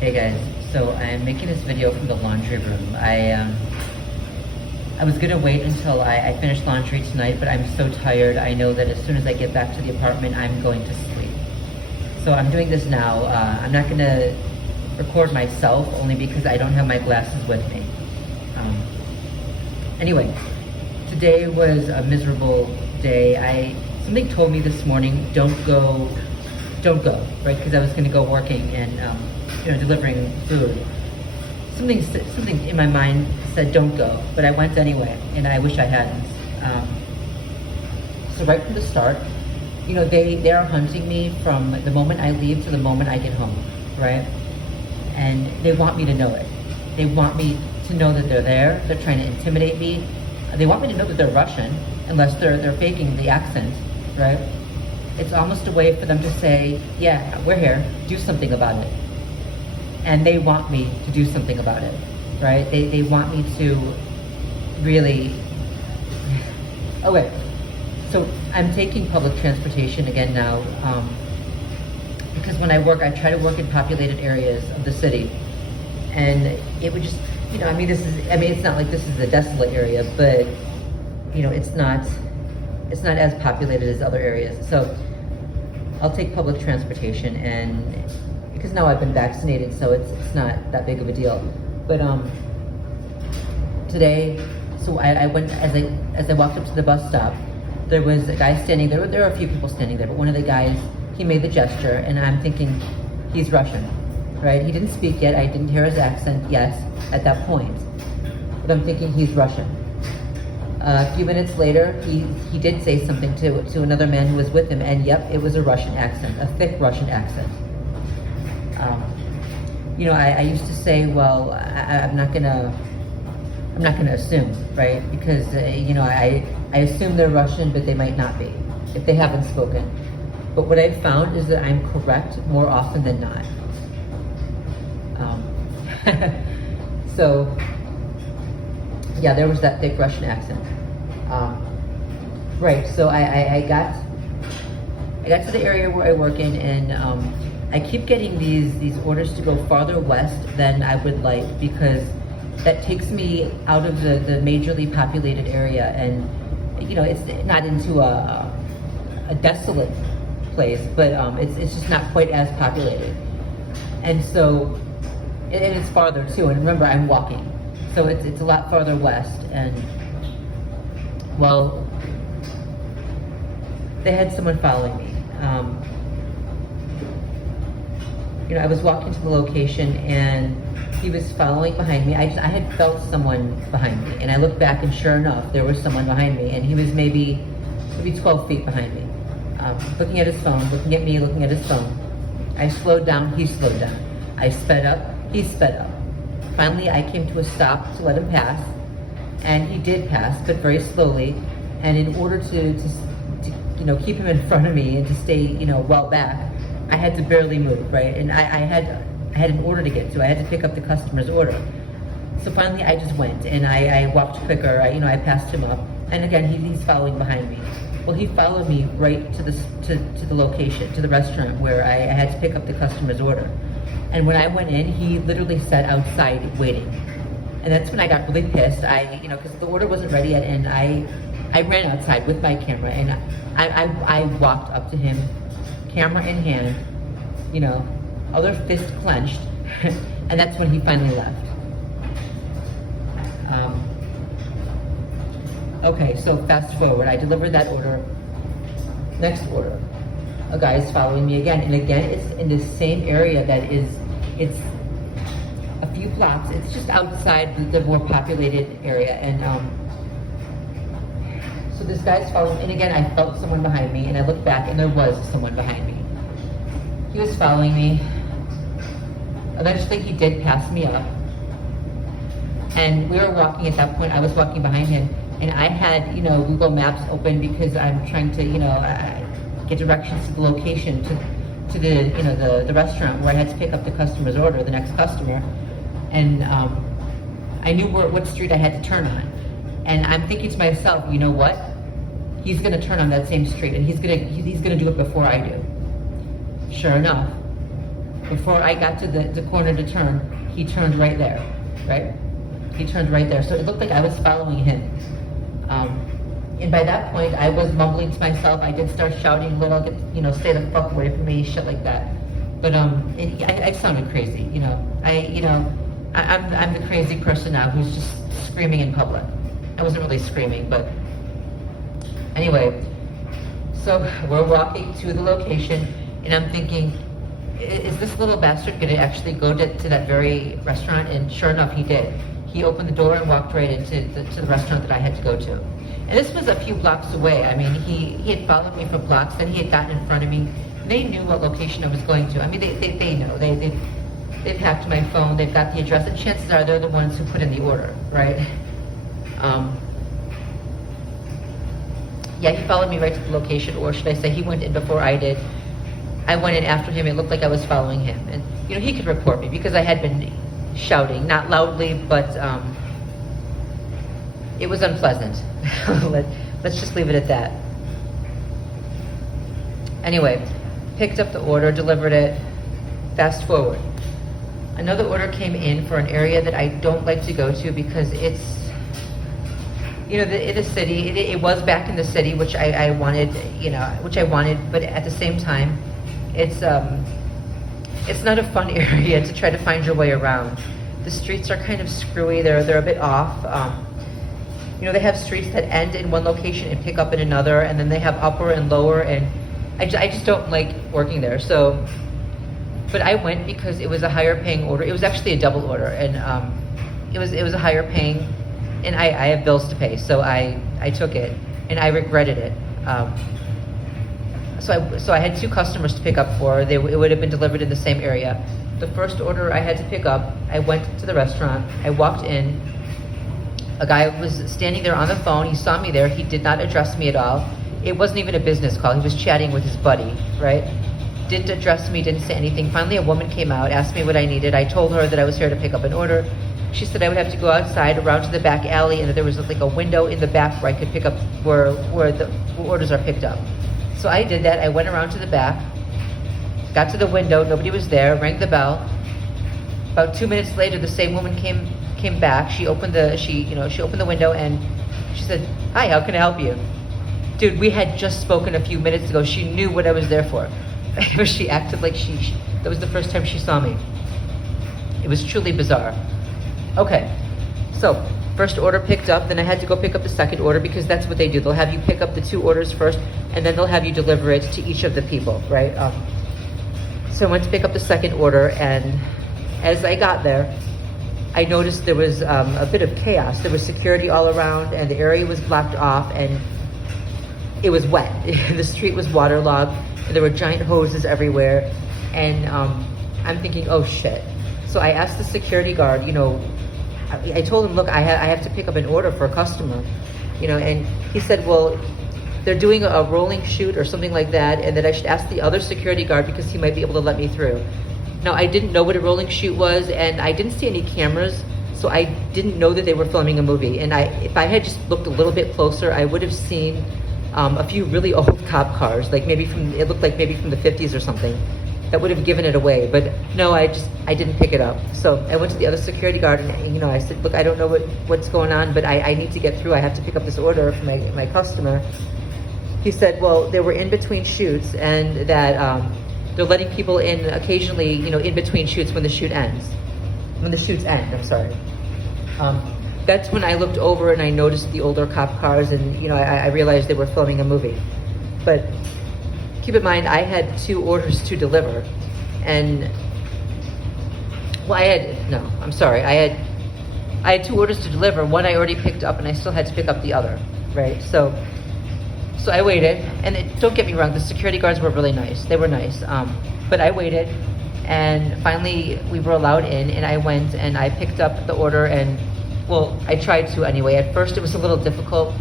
Hey guys, so I'm making this video from the laundry room. I was gonna wait until I finish laundry tonight, but I'm so tired. I know that as soon as I get back to the apartment, I'm going to sleep. So I'm doing this now. I'm not gonna record myself only because I don't have my glasses with me. Anyway, today was a miserable day. Something told me this morning, don't go, right? Because I was gonna go working and delivering food. Something in my mind said don't go, but I went anyway, and I wish I hadn't. So right from the start, they are hunting me from the moment I leave to the moment I get home, right? And they want me to know it. They want me to know that they're there. They're trying to intimidate me. They want me to know that they're Russian, unless they're faking the accent, right? It's almost a way for them to say, yeah, we're here, do something about it. And they want me to do something about it, right? They want me to really... Okay, so I'm taking public transportation again now, because when I work, I try to work in populated areas of the city. And it would just, it's not like this is a desolate area, but, it's not as populated as other areas. So I'll take public transportation, and because now I've been vaccinated, so it's not that big of a deal. But today, so I went, as I walked up to the bus stop, there was a guy standing there. There were a few people standing there, but one of the guys, he made the gesture, and I'm thinking, he's Russian, right? He didn't speak yet. I didn't hear his accent yet at that point, but I'm thinking he's Russian. A few minutes later, he did say something to another man who was with him, and yep, it was a Russian accent, a thick Russian accent. I used to say, well, I'm not gonna assume, right? Because I assume they're Russian, but they might not be if they haven't spoken. But what I've found is that I'm correct more often than not. So yeah, there was that thick Russian accent. Right. So I got to the area where I work in, and I keep getting these orders to go farther west than I would like, because that takes me out of the majorly populated area, and it's not into a desolate place, but it's just not quite as populated. And so, and it's farther too, and remember, I'm walking, so it's a lot farther west. And well, they had someone following me. I was walking to the location, and he was following behind me. I had felt someone behind me, and I looked back, and sure enough, there was someone behind me, and he was maybe 12 feet behind me, looking at his phone, looking at me, looking at his phone. I slowed down, he slowed down. I sped up, he sped up. Finally, I came to a stop to let him pass, and he did pass, but very slowly. And in order to keep him in front of me and to stay, well back, I had to barely move, right? And I had an order to get to. I had to pick up the customer's order. So finally, I just went, and I walked quicker. I passed him up, and again, he's following behind me. Well, he followed me right to the location, to the restaurant where I had to pick up the customer's order. And when I went in, he literally sat outside waiting. And that's when I got really pissed. Because the order wasn't ready yet, and I ran outside with my camera, and I walked up to him, camera in hand, other fist clenched, and that's when he finally left. Okay, so fast forward, I delivered that order. Next order, a guy is following me again, and again, it's in the same area it's a few blocks. It's just outside the more populated area, and so this guy's following, and again, I felt someone behind me, and I looked back, and there was someone behind me. He was following me. Eventually, he did pass me up, and we were walking at that point. I was walking behind him, and I had, Google Maps open because I'm trying to, get directions to the location, to the restaurant where I had to pick up the customer's order, the next customer, and I knew what street I had to turn on. And I'm thinking to myself, you know what? He's gonna turn on that same street, and he's gonna do it before I do. Sure enough, before I got to the corner to turn, he turned right there, right? He turned right there. So it looked like I was following him. And by that point, I was mumbling to myself. I did start shouting, little, stay the fuck away from me, shit like that. But I sounded crazy, I'm the crazy person now who's just screaming in public. I wasn't really screaming, but anyway. So we're walking to the location, and I'm thinking, is this little bastard going to actually go to that very restaurant? And sure enough, he did. He opened the door and walked right into the restaurant that I had to go to. And this was a few blocks away. I mean, he had followed me for blocks, then he had gotten in front of me. They knew what location I was going to. I mean, they know. They've hacked my phone, they've got the address, and chances are they're the ones who put in the order, right? Yeah, he followed me right to the location, or should I say he went in before I did. I went in after him. It looked like I was following him. And, he could report me because I had been shouting, not loudly, but it was unpleasant. Let's just leave it at that. Anyway, picked up the order, delivered it, fast forward. Another order came in for an area that I don't like to go to because it's, in the city, it was back in the city, which I wanted, but at the same time, it's not a fun area to try to find your way around. The streets are kind of screwy, they're a bit off. They have streets that end in one location and pick up in another, and then they have upper and lower, and I just don't like working there. So, but I went because it was a higher paying order. It was actually a double order, and it was a higher paying, and I have bills to pay, so I took it, and I regretted it. So I had two customers to pick up for. It would have been delivered in the same area. The first order I had to pick up, I went to the restaurant, I walked in, a guy was standing there on the phone, he saw me there, he did not address me at all. It wasn't even a business call, he was chatting with his buddy, right? Didn't address me, didn't say anything. Finally, a woman came out, asked me what I needed. I told her that I was here to pick up an order. She said I would have to go outside around to the back alley, and that there was like a window in the back where I could pick up where the orders are picked up. So I did that. I went around to the back, got to the window, nobody was there, rang the bell. About 2 minutes later, the same woman came back. She opened the window, and she said, "Hi, how can I help you?" Dude, we had just spoken a few minutes ago. She knew what I was there for. She acted like that was the first time she saw me. It was truly bizarre. Okay, so first order picked up, then I had to go pick up the second order because that's what they do. They'll have you pick up the two orders first, and then they'll have you deliver it to each of the people, right? So I went to pick up the second order, and as I got there, I noticed there was a bit of chaos. There was security all around, and the area was blocked off, and it was wet. The street was waterlogged, and there were giant hoses everywhere, and I'm thinking, oh shit. So I asked the security guard, I told him, look, I have to pick up an order for a customer, and he said, well, they're doing a rolling shoot or something like that, and that I should ask the other security guard because he might be able to let me through. Now, I didn't know what a rolling shoot was, and I didn't see any cameras, so I didn't know that they were filming a movie. And if I had just looked a little bit closer, I would have seen a few really old cop cars, it looked like maybe from the 50s or something. That would have given it away, but no, I didn't pick it up. So I went to the other security guard, and I said, look, I don't know what's going on, but I need to get through. I have to pick up this order for my customer. He said, well, they were in between shoots, and that they're letting people in occasionally, in between shoots when the shoot ends. When the shoots end, I'm sorry. That's when I looked over and I noticed the older cop cars, and I realized they were filming a movie. But keep in mind, I had two orders to deliver, and I had two orders to deliver. One I already picked up, and I still had to pick up the other, right? So I waited, and don't get me wrong, the security guards were really nice. They were nice, but I waited, and finally we were allowed in, and I went and I picked up the order, and well, I tried to anyway. At first it was a little difficult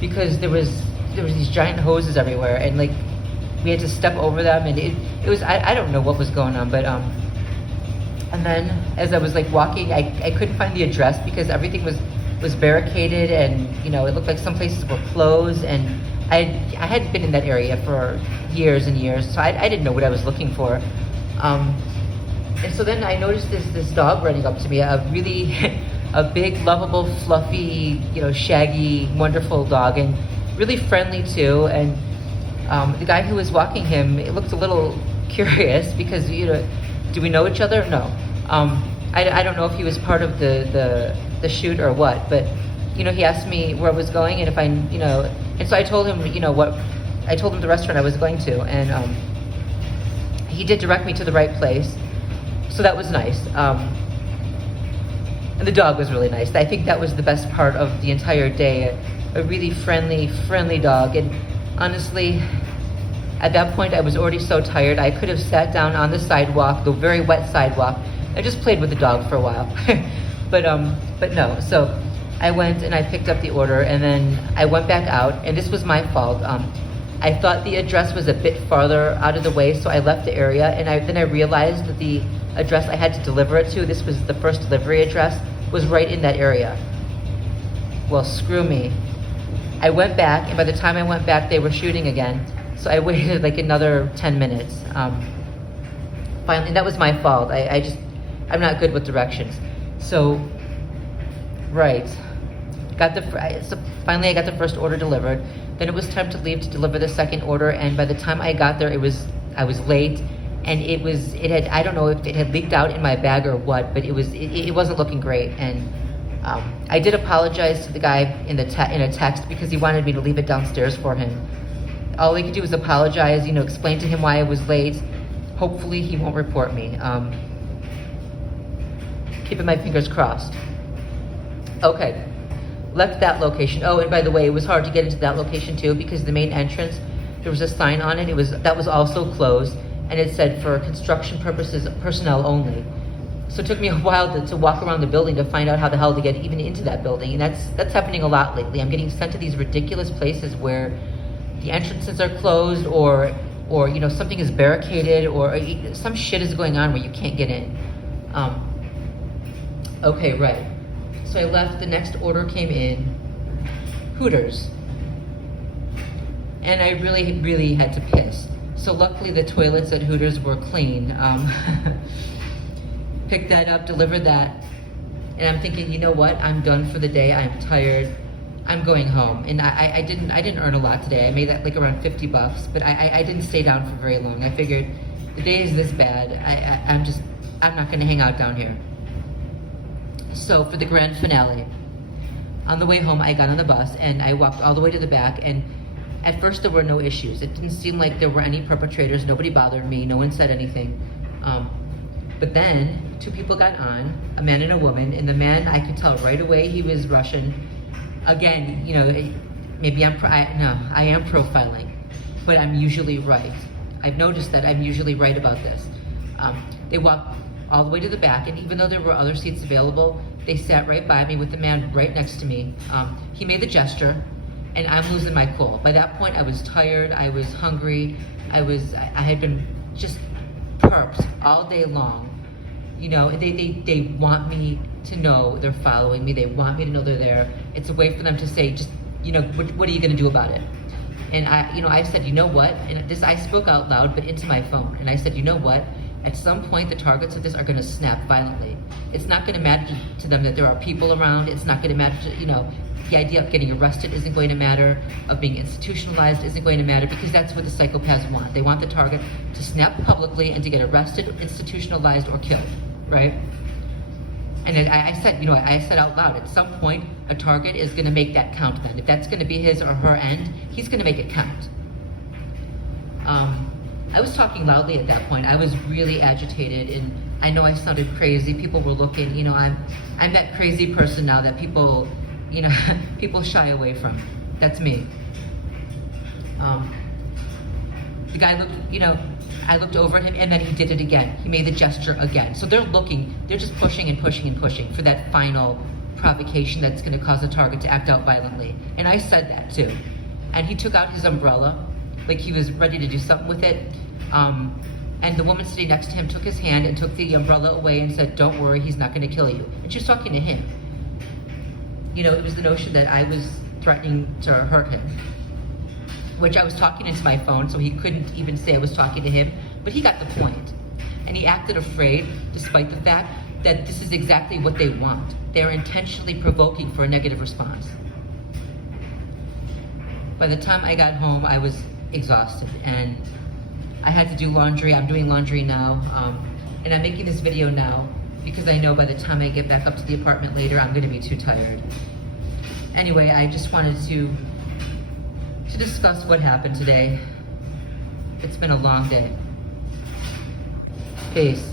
because there was these giant hoses everywhere, and we had to step over them, and it was, I don't know what was going on, but and then as I was walking, I couldn't find the address because everything was barricaded, and it looked like some places were closed, and I hadn't been in that area for years and years, so I didn't know what I was looking for. And so then I noticed this dog running up to me, a really, a big, lovable, fluffy, shaggy, wonderful dog, and really friendly too. And the guy who was walking him, it looked a little curious because, do we know each other? No. I don't know if he was part of the shoot or what, but, he asked me where I was going and if and so I told him, I told him the restaurant I was going to, and he did direct me to the right place. So that was nice. And the dog was really nice. I think that was the best part of the entire day. A really friendly dog. And honestly, at that point, I was already so tired. I could have sat down on the sidewalk, the very wet sidewalk. I just played with the dog for a while. but no. So I went and I picked up the order, and then I went back out, and this was my fault. I thought the address was a bit farther out of the way, so I left the area, and then I realized that the address I had to deliver it to, this was the first delivery address, was right in that area. Well, screw me. I went back, and by the time I went back, they were shooting again, so I waited like another 10 minutes. Finally, that was my fault. I'm not good with directions. So, right. So finally I got the first order delivered. Then it was time to leave to deliver the second order, and by the time I got there, I was late, and I don't know if it had leaked out in my bag or what, but it wasn't looking great. And I did apologize to the guy in a text because he wanted me to leave it downstairs for him. All he could do was apologize, explain to him why I was late. Hopefully he won't report me. Keeping my fingers crossed. Okay. Left that location. Oh, and by the way, it was hard to get into that location too because the main entrance, there was a sign on it. That was also closed, and it said for construction purposes, personnel only. So it took me a while to walk around the building to find out how the hell to get even into that building, and that's happening a lot lately. I'm getting sent to these ridiculous places where the entrances are closed, or something is barricaded, or some shit is going on where you can't get in. Okay, right. So I left, the next order came in, Hooters. And I really, really had to piss. So luckily the toilets at Hooters were clean. Picked that up, delivered that. And I'm thinking, you know what? I'm done for the day, I'm tired. I'm going home. And I didn't earn a lot today. I made that like around $50, but I didn't stay down for very long. I figured the day is this bad, I'm not gonna hang out down here. So for the grand finale, on the way home, I got on the bus and I walked all the way to the back, and at first there were no issues. It didn't seem like there were any perpetrators. Nobody bothered me. No one said anything. But then two people got on, a man and a woman, and the man, I could tell right away he was Russian. Again, maybe I am profiling, but I'm usually right. I've noticed that I'm usually right about this. They walked all the way to the back, and even though there were other seats available, they sat right by me with the man right next to me. He made the gesture, and I'm losing my cool. By that point, I was tired, I was hungry, I had been just perped all day long. They want me to know they're following me, they want me to know they're there. It's a way for them to say, just, what are you gonna do about it? And I said, you know what? And I spoke out loud, but into my phone, and I said, you know what? At some point, the targets of this are going to snap violently. It's not going to matter to them that there are people around. It's not going to matter the idea of getting arrested isn't going to matter, of being institutionalized isn't going to matter, because that's what the psychopaths want. They want the target to snap publicly and to get arrested, institutionalized, or killed, right? And I said out loud, at some point, a target is going to make that count then. If that's going to be his or her end, he's going to make it count. I was talking loudly at that point. I was really agitated, and I know I sounded crazy. People were looking, I'm that crazy person now that people, people shy away from. That's me. The guy looked, I looked over at him, and then he did it again. He made the gesture again. So they're just pushing and pushing and pushing for that final provocation that's going to cause the target to act out violently. And I said that too. And he took out his umbrella, like he was ready to do something with it. And the woman sitting next to him took his hand and took the umbrella away and said, "Don't worry, he's not going to kill you." And she was talking to him. It was the notion that I was threatening to hurt him, which I was talking into my phone, so he couldn't even say I was talking to him, but he got the point. And he acted afraid, despite the fact that this is exactly what they want. They're intentionally provoking for a negative response. By the time I got home, I was exhausted, and I had to do laundry. I'm doing laundry now, and I'm making this video now because I know by the time I get back up to the apartment later, I'm gonna be too tired. Anyway, I just wanted to discuss what happened today. It's been a long day. Peace.